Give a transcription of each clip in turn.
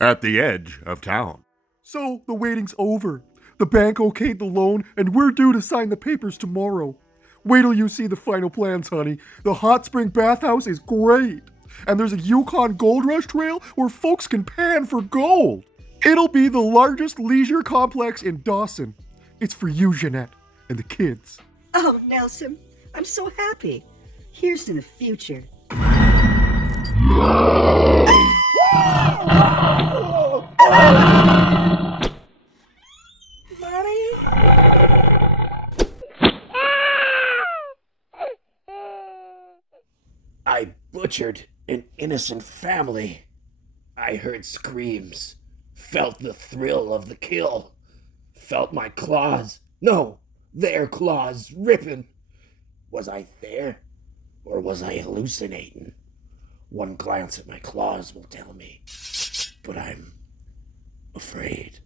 At the edge of town. So, the waiting's over. The bank okayed the loan, and we're due to sign the papers tomorrow. Wait till you see the final plans, honey. The hot spring bathhouse is great. And there's a Yukon Gold Rush trail where folks can pan for gold. It'll be the largest leisure complex in Dawson. It's for you, Jeanette, and the kids. Oh, Nelson, I'm so happy. Here's to the future. Mommy? I butchered an innocent family. I heard screams, felt the thrill of the kill, felt my claws, no, their claws ripping. Was I there, or was I hallucinating? One glance at my claws will tell me. But I'm afraid.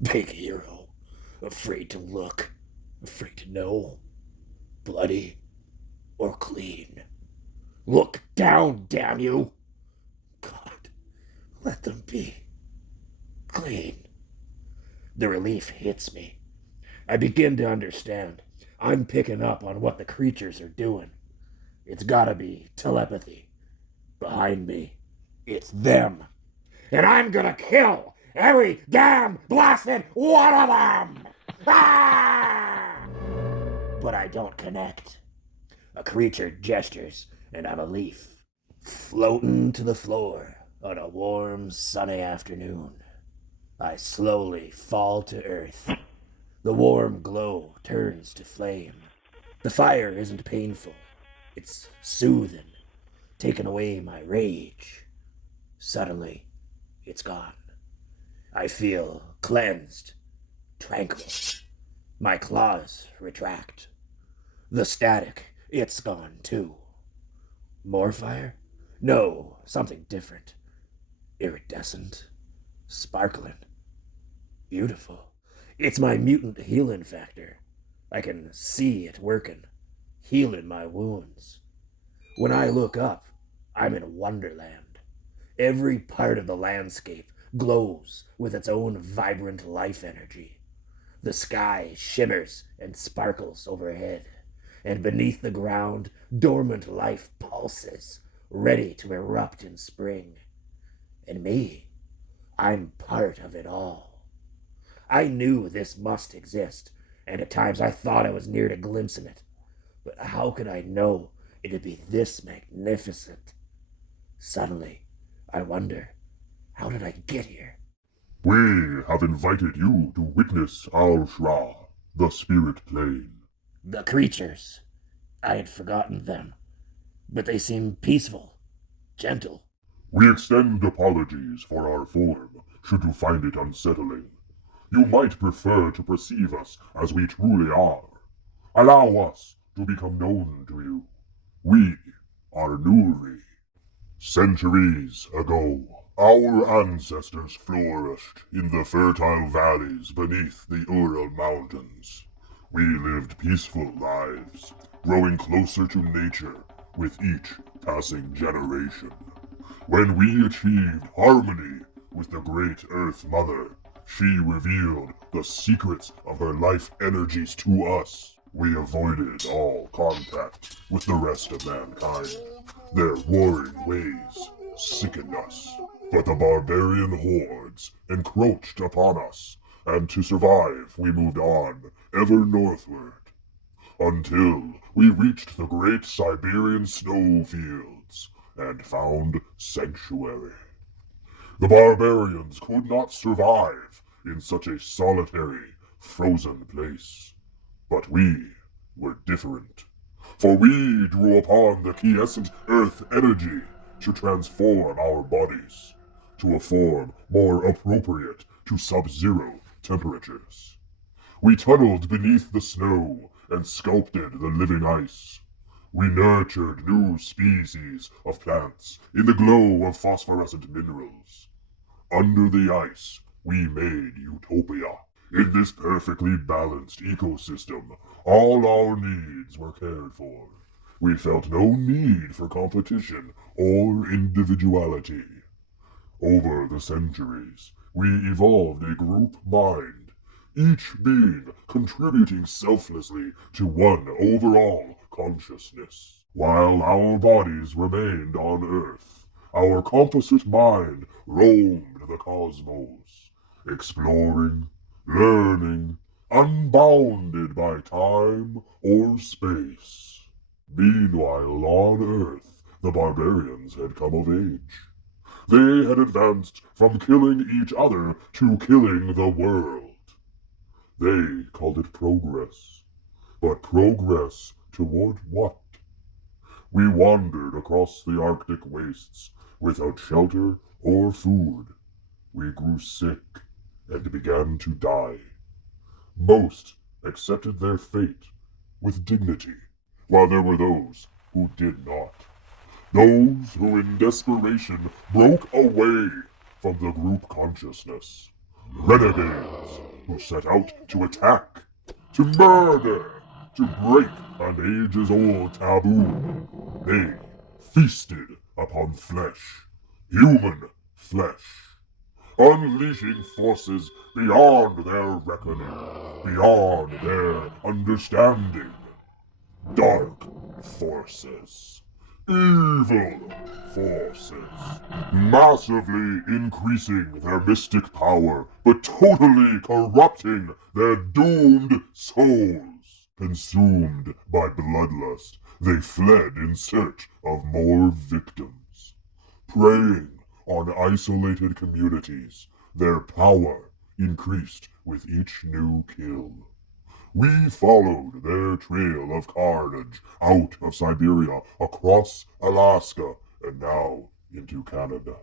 Big hero. Afraid to look. Afraid to know. Bloody or clean. Look down, damn you! God, let them be. Clean. The relief hits me. I begin to understand. I'm picking up on what the creatures are doing. It's gotta be telepathy. Behind me, it's them. And I'm gonna kill every damn blasted one of them! Ah! But I don't connect. A creature gestures, and I'm a leaf, floating to the floor on a warm, sunny afternoon. I slowly fall to earth. The warm glow turns to flame. The fire isn't painful. It's soothing, taking away my rage. Suddenly, it's gone. I feel cleansed, tranquil. My claws retract. The static, it's gone too. More fire? No, something different. Iridescent, sparkling, beautiful. It's my mutant healing factor. I can see it working, healing my wounds. When I look up, I'm in Wonderland. Every part of the landscape glows with its own vibrant life energy. The sky shimmers and sparkles overhead, and beneath the ground, dormant life pulses, ready to erupt in spring. And me, I'm part of it all. I knew this must exist, and at times I thought I was near to glimpsing it. But how could I know it'd be this magnificent? Suddenly, I wonder, how did I get here? We have invited you to witness Al-Shra, the spirit plane. The creatures. I had forgotten them. But they seem peaceful, gentle. We extend apologies for our form, should you find it unsettling. You might prefer to perceive us as we truly are. Allow us to become known to you. We are Nuri. Centuries ago, our ancestors flourished in the fertile valleys beneath the Ural Mountains. We lived peaceful lives, growing closer to nature with each passing generation. When we achieved harmony with the great Earth Mother, she revealed the secrets of her life energies to us. We avoided all contact with the rest of mankind. Their warring ways sickened us. But the barbarian hordes encroached upon us, and to survive we moved on, ever northward, until we reached the great Siberian snowfields and found sanctuary. The barbarians could not survive in such a solitary, frozen place. But we were different, for we drew upon the quiescent earth energy to transform our bodies to a form more appropriate to sub-zero temperatures. We tunneled beneath the snow and sculpted the living ice. We nurtured new species of plants in the glow of phosphorescent minerals. Under the ice, we made utopia. In this perfectly balanced ecosystem, all our needs were cared for. We felt no need for competition or individuality. Over the centuries, we evolved a group mind, each being contributing selflessly to one overall consciousness. While our bodies remained on Earth, our composite mind roamed the cosmos, exploring, learning, unbounded by time or space. Meanwhile, on Earth, the barbarians had come of age. They had advanced from killing each other to killing the world. They called it progress. But progress toward what? We wandered across the Arctic wastes without shelter or food. We grew sick and began to die. Most accepted their fate with dignity, while there were those who did not. Those who in desperation broke away from the group consciousness. Renegades who set out to attack, to murder, to break an ages-old taboo. They feasted upon flesh, human flesh, unleashing forces beyond their reckoning, beyond their understanding. Dark forces. Evil forces, massively increasing their mystic power, but totally corrupting their doomed souls. Consumed by bloodlust, they fled in search of more victims. Preying on isolated communities, their power increased with each new kill. We followed their trail of carnage out of Siberia, across Alaska, and now into Canada.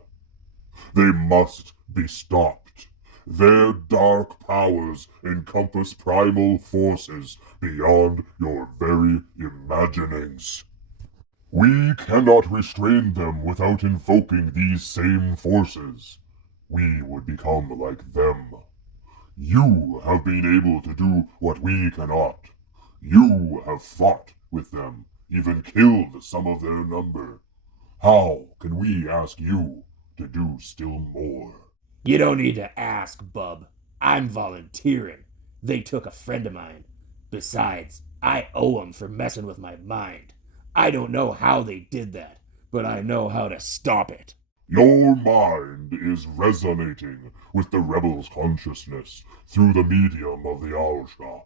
They must be stopped. Their dark powers encompass primal forces beyond your very imaginings. We cannot restrain them without invoking these same forces. We would become like them. You have been able to do what we cannot. You have fought with them, even killed some of their number. How can we ask you to do still more? You don't need to ask, bub. I'm volunteering. They took a friend of mine. Besides, I owe 'em for messing with my mind. I don't know how they did that, but I know how to stop it. Your mind is resonating with the rebel's consciousness through the medium of the Alsha,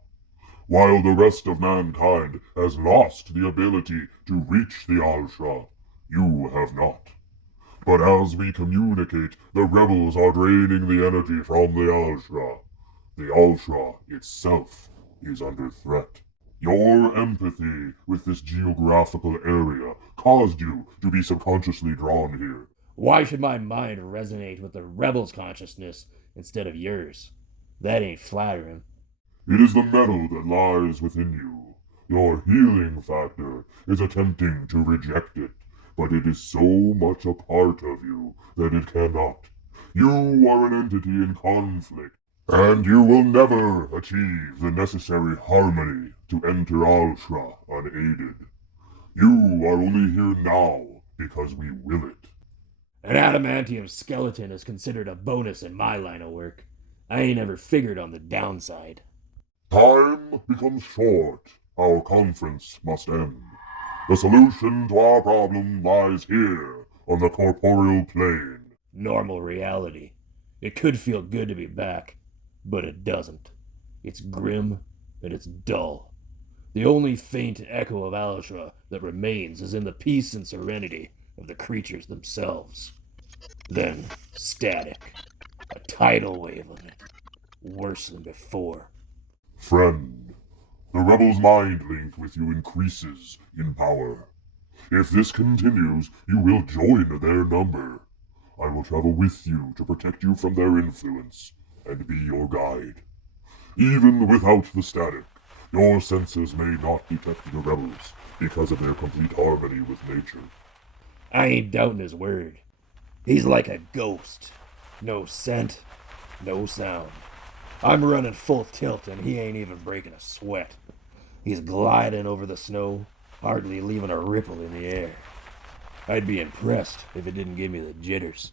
while the rest of mankind has lost the ability to reach the Alsha. You have not. But as we communicate, the rebels are draining the energy from the Alsha. The Alsha itself is under threat. Your empathy with this geographical area caused you to be subconsciously drawn here. Why should my mind resonate with the rebel's consciousness instead of yours? That ain't flattering. It is the metal that lies within you. Your healing factor is attempting to reject it, but it is so much a part of you that it cannot. You are an entity in conflict, and you will never achieve the necessary harmony to enter Alshra unaided. You are only here now because we will it. An adamantium skeleton is considered a bonus in my line of work. I ain't ever figured on the downside. Time becomes short. Our conference must end. The solution to our problem lies here, on the corporeal plane. Normal reality. It could feel good to be back, but it doesn't. It's grim and it's dull. The only faint echo of Alshra that remains is in the peace and serenity of the creatures themselves. Then, static. A tidal wave of it. Worse than before. Friend, the rebel's mind link with you increases in power. If this continues, you will join their number. I will travel with you to protect you from their influence and be your guide. Even without the static, your senses may not detect the rebels because of their complete harmony with nature. I ain't doubting his word. He's like a ghost. No scent, no sound. I'm running full tilt and he ain't even breaking a sweat. He's gliding over the snow, hardly leaving a ripple in the air. I'd be impressed if it didn't give me the jitters.